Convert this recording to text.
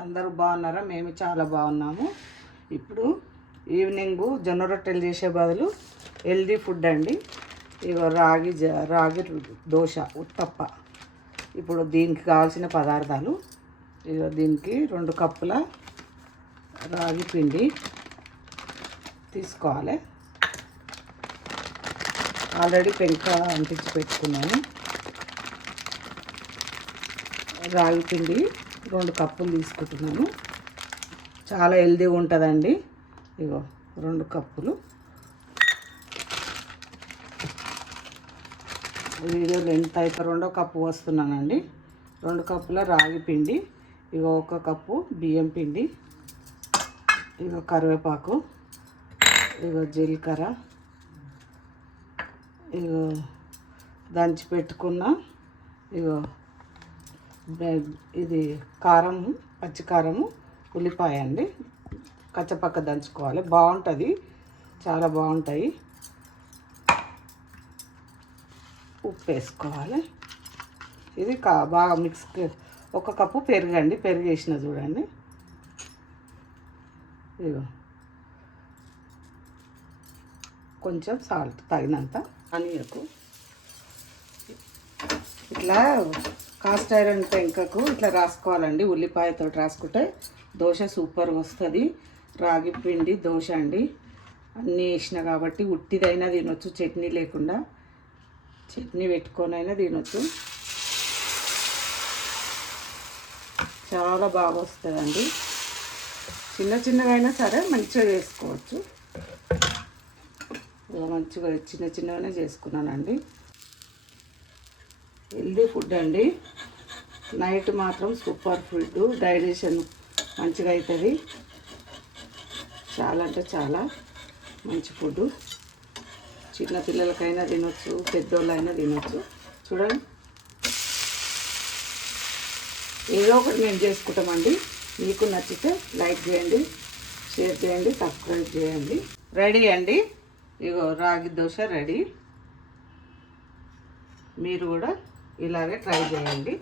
అందరూ బాగున్నారా? మేము చాలా బాగున్నాము. ఇప్పుడు ఈవినింగ్ జొన్న రొట్టెలు చేసే బదులు హెల్దీ ఫుడ్ అండి. ఇగో రాగి దోశ ఉత్తప్ప. ఇప్పుడు దీనికి కావాల్సిన పదార్థాలు, ఇగో దీనికి 2 కప్పుల రాగి పిండి తీసుకోవాలి. ఆల్రెడీ పెంక అంటించి పెట్టుకున్నాను. రాగి పిండి 2 కప్పులు తీసుకుంటున్నాను. చాలా హెల్దీగా ఉంటుందండి. ఇగో 2 కప్పులు. వీడియో లెంత్ అయితే 2వ కప్పు వస్తున్నానండి. 2 కప్పుల రాగి పిండి, ఇగో 1 కప్పు బియ్యం పిండి, ఇగో కరివేపాకు, ఇగో జీలకర్ర, ఇగో దంచి పెట్టుకున్న ఇగో ఇది కారం, పచ్చికారము, ఉల్లిపాయ అండి. కచ్చపక్క దంచుకోవాలి. బాగుంటుంది, చాలా బాగుంటాయి. ఉప్పు వేసుకోవాలి. ఇది బాగా మిక్స్. 1 కప్పు పెరుగు అండి. పెరుగు వేసిన చూడండి. ఇగో కొంచెం సాల్ట్ తగినంత. అనియకు ఇట్లా కాస్ట్ ఐరన్ పెంకకు ఇట్లా రాసుకోవాలండి. ఉల్లిపాయతో రాసుకుంటే దోశ సూపర్గా వస్తుంది. రాగి పిండి దోశ అండి. అన్నీ వేసిన కాబట్టి ఉట్టిదైనా తినొచ్చు, చట్నీ లేకుండా. చట్నీ పెట్టుకొనైనా తినొచ్చు. చాలా బాగా వస్తుందండి. చిన్నగా అయినా సరే మంచిగా చేసుకోవచ్చు. మంచిగా చిన్నగానే చేసుకున్నానండి. హెల్దీ ఫుడ్ అండి. నైట్ మాత్రం సూపర్ ఫుడ్. డైజెషన్ మంచిగా అవుతుంది. చాలా అంటే చాలా మంచి ఫుడ్. చిన్నపిల్లలకైనా తినొచ్చు, పెద్దోళ్ళైనా తినొచ్చు. చూడండి, ఏదో ఒకటి మేము చేసుకుంటామండి. మీకు నచ్చితే లైక్ చేయండి, షేర్ చేయండి, సబ్స్క్రైబ్ చేయండి. రెడీ అండి. ఇగో రాగి దోశ రెడీ. మీరు కూడా ఇలాగే ట్రై చేయండి.